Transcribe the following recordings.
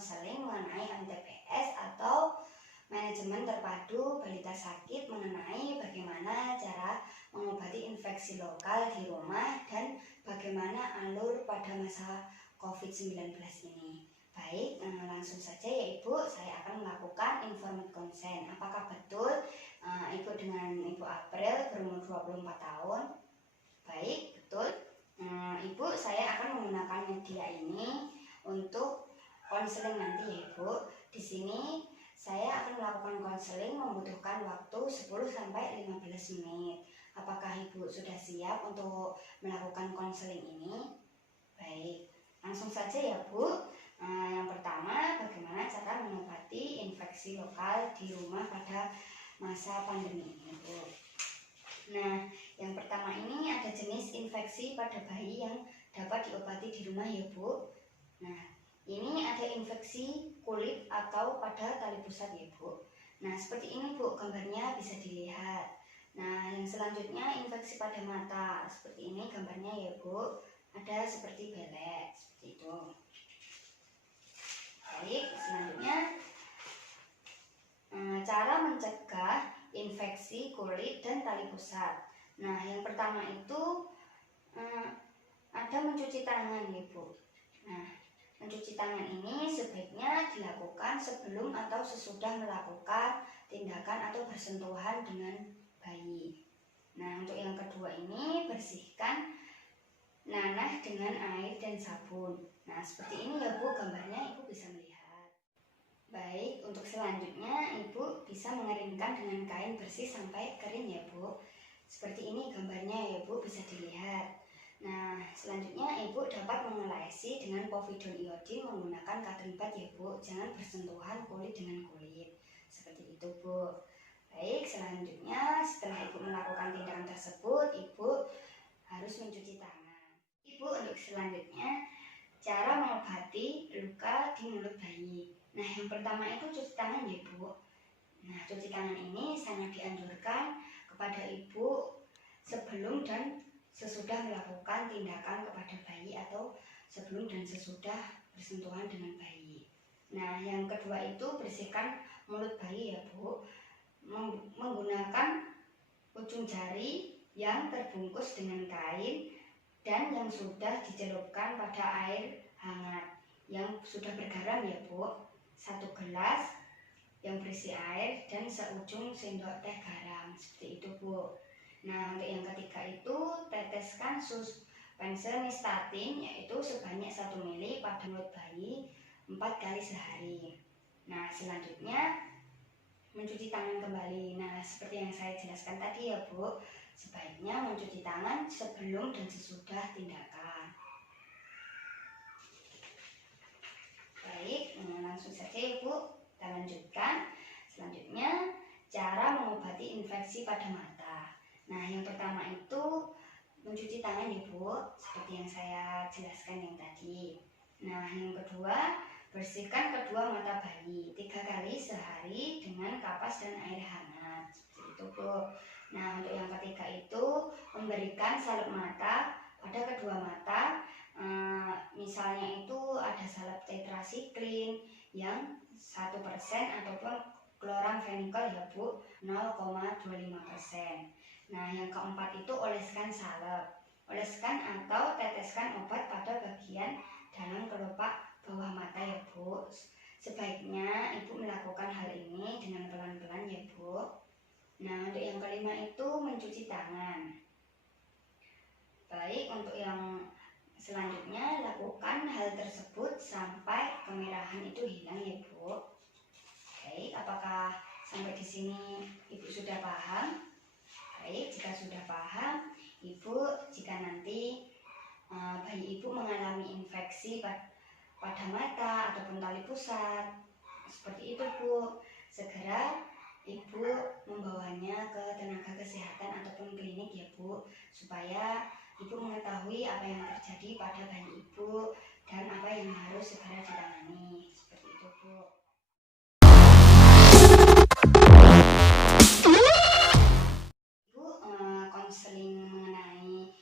konseling mengenai MTBS atau manajemen terpadu balita sakit mengenai bagaimana cara mengobati infeksi lokal di rumah dan bagaimana alur pada masa COVID-19 ini. Baik, langsung saja ya Ibu, saya akan melakukan informed consent. Apakah betul Ibu dengan Ibu April berumur 24 tahun? Baik, betul. Ibu, saya akan menggunakan media ini untuk konseling nanti ya Ibu. Di sini saya akan melakukan konseling membutuhkan waktu 10-15 menit. Apakah Ibu sudah siap untuk melakukan konseling ini? Baik, langsung saja ya Bu. Yang pertama, bagaimana cara mengobati infeksi lokal di rumah pada masa pandemi ini Bu. Nah, yang pertama ini ada jenis infeksi pada bayi yang dapat diobati di rumah ya Bu. Nah, ini ada infeksi kulit atau pada tali pusat ya Bu. Nah, seperti ini Bu, gambarnya bisa dilihat. Nah, yang selanjutnya infeksi pada mata. Seperti ini gambarnya ya Bu. Ada seperti belek, seperti itu. Baik, selanjutnya cara mencegah infeksi kulit dan tali pusat. Nah, yang pertama itu ada mencuci tangan ya Bu. Nah, mencuci tangan ini sebaiknya dilakukan sebelum atau sesudah melakukan tindakan atau bersentuhan dengan bayi. Nah, untuk yang kedua ini bersihkan nanah dengan air dan sabun. Nah, seperti ini ya Bu, gambarnya Ibu bisa melihat. Baik, untuk selanjutnya Ibu bisa mengeringkan dengan kain bersih sampai kering ya Bu. Seperti ini gambarnya ya Bu, bisa dilihat. Nah, selanjutnya Ibu dapat mengelesi dengan povidone iodin menggunakan cotton bud ya Bu. Jangan bersentuhan kulit dengan kulit. Seperti itu Bu. Baik, selanjutnya setelah Ibu melakukan tindakan tersebut, Ibu harus mencuci tangan. Ibu, untuk selanjutnya cara mengobati luka di mulut bayi. Nah, yang pertama itu cuci tangan ya Bu. Nah, cuci tangan ini sangat dianjurkan kepada Ibu sebelum dan sesudah melakukan tindakan kepada bayi atau sebelum dan sesudah bersentuhan dengan bayi. Nah, yang kedua itu bersihkan mulut bayi ya Bu. Menggunakan ujung jari yang terbungkus dengan kain dan yang sudah dicelupkan pada air hangat yang sudah bergaram ya Bu. 1 gelas yang berisi air dan seujung sendok teh garam, seperti itu Bu. Nah, untuk yang ketiga itu teteskan suspense nystatin yaitu sebanyak 1 ml pada mulut bayi 4 kali sehari. Nah, selanjutnya mencuci tangan kembali. Nah, seperti yang saya jelaskan tadi ya Bu, sebaiknya mencuci tangan sebelum dan sesudah tindakan. Baik, langsung saja ya Bu, kita lanjutkan. Selanjutnya, cara mengobati infeksi pada mata. Nah, yang pertama itu mencuci tangan ya Bu, seperti yang saya jelaskan yang tadi. Nah, yang kedua, bersihkan kedua mata bayi 3 kali sehari dengan kapas dan air hangat, seperti itu Bu. Nah, untuk yang ketiga itu memberikan salep mata pada kedua mata. Misalnya itu ada salep tetrasiklin yang 1% ataupun chloramphenicol ya Bu, 0,25%. Nah, yang keempat itu oleskan salep. Oleskan atau teteskan obat pada bagian dalam kelopak bawah mata ya Bu. Sebaiknya Ibu melakukan hal ini dengan pelan-pelan ya Bu. Nah, untuk yang kelima itu mencuci tangan. Baik, untuk yang selanjutnya lakukan hal tersebut sampai kemerahan itu hilang ya Bu. Baik, apakah sampai di sini Ibu sudah paham? Baik, jika sudah paham, Ibu jika nanti bayi Ibu mengalami infeksi pada mata ataupun tali pusat, seperti itu Bu, segera Ibu membawanya ke tenaga kesehatan ataupun klinik ya Bu, supaya Ibu mengetahui apa yang terjadi pada bayi Ibu dan apa yang harus segera ditangani, seperti itu Bu. Ibu konseling mengenai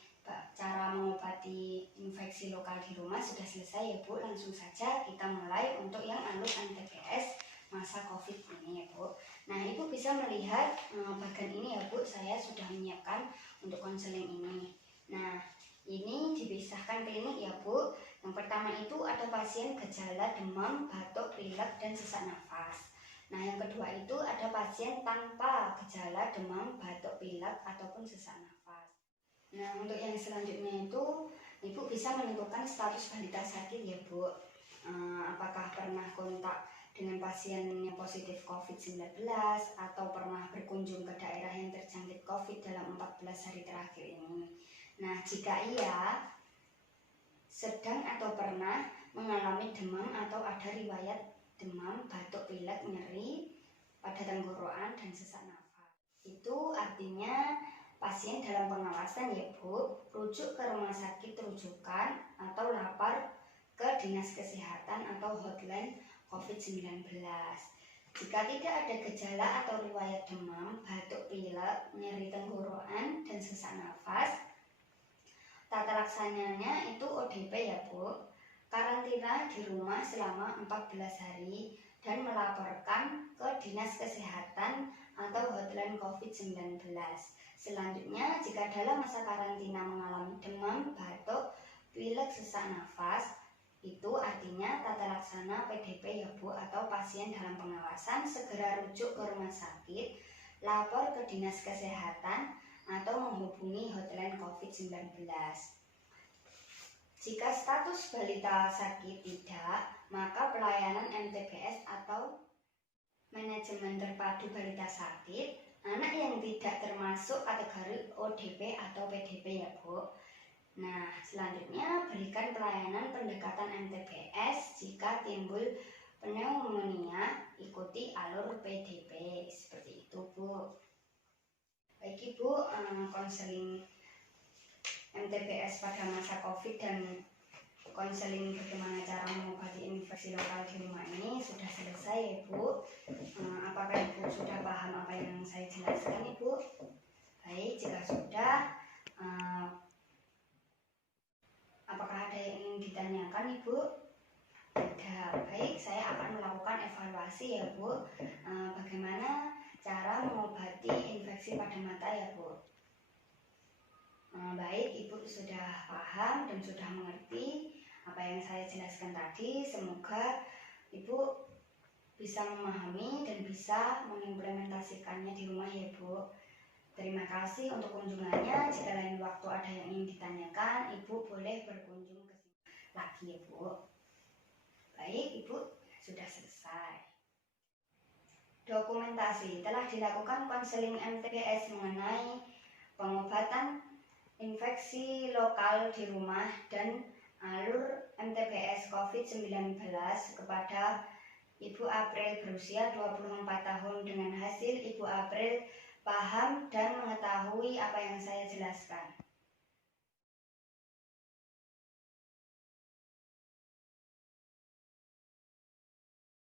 cara mengobati infeksi infeksi lokal di rumah sudah selesai ya Bu. Langsung saja kita mulai untuk yang alur MTBS masa COVID ini ya Bu. Nah, Ibu bisa melihat bagian ini ya Bu, saya sudah menyiapkan untuk konseling ini. Nah, ini dipisahkan klinik ya Bu. Yang pertama itu ada pasien gejala demam, batuk, pilek, dan sesak nafas. Nah, yang kedua itu ada pasien tanpa gejala demam, batuk, pilek, ataupun sesak nafas. Nah, untuk yang selanjutnya itu Ibu bisa menentukan status balita sakit ya Bu. Apakah pernah kontak dengan pasien yang positif COVID-19 atau pernah berkunjung ke daerah yang terjangkit COVID dalam 14 hari terakhir ini. Nah, jika iya, sedang atau pernah mengalami demam atau ada riwayat demam, batuk, pilek, nyeri pada tenggorokan dan sesak nafas. Itu artinya pasien dalam pengawasan ya Bu, rujuk ke rumah sakit rujukan atau lapor ke dinas kesehatan atau hotline COVID-19. Jika tidak ada gejala atau riwayat demam, batuk, pilek, nyeri tenggorokan, dan sesak nafas, tata laksananya itu ODP ya Bu, karantina di rumah selama 14 hari dan melaporkan ke dinas kesehatan atau hotline COVID-19. Selanjutnya, jika dalam masa karantina mengalami demam, batuk, pilek, sesak nafas, itu artinya tata laksana PDP ya Bu, atau pasien dalam pengawasan segera rujuk ke rumah sakit, lapor ke dinas kesehatan, atau menghubungi hotline COVID-19. Jika status balita sakit tidak, maka pelayanan MTBS atau manajemen terpadu balita sakit, anak yang tidak termasuk kategori ODP atau PDP ya Bu. Nah, selanjutnya berikan pelayanan pendekatan MTBS jika timbul pneumonia, ikuti alur PDP, seperti itu Bu. Baik Ibu, konseling MTBS pada masa COVID dan konseling bagaimana cara mengobati infeksi lokal di rumah ini sudah selesai ya Bu. Apakah Ibu sudah paham apa yang saya jelaskan Ibu? Baik, jika sudah, apakah ada yang ingin ditanyakan Ibu? Tidak. Baik, saya akan melakukan evaluasi ya Bu. Bagaimana cara mengobati infeksi pada mata ya Bu? Baik, Ibu sudah paham dan sudah mengerti apa yang saya jelaskan tadi. Semoga Ibu bisa memahami dan bisa mengimplementasikannya di rumah ya Bu. Terima kasih untuk kunjungannya. Jika lain waktu ada yang ingin ditanyakan, Ibu boleh berkunjung ke sini lagi ya Bu. Baik, Ibu sudah selesai. Dokumentasi. Telah dilakukan konseling MTBS mengenai pengobatan infeksi lokal di rumah dan alur MTBS COVID-19 kepada Ibu April berusia 24 tahun. Dengan hasil Ibu April paham dan mengetahui apa yang saya jelaskan.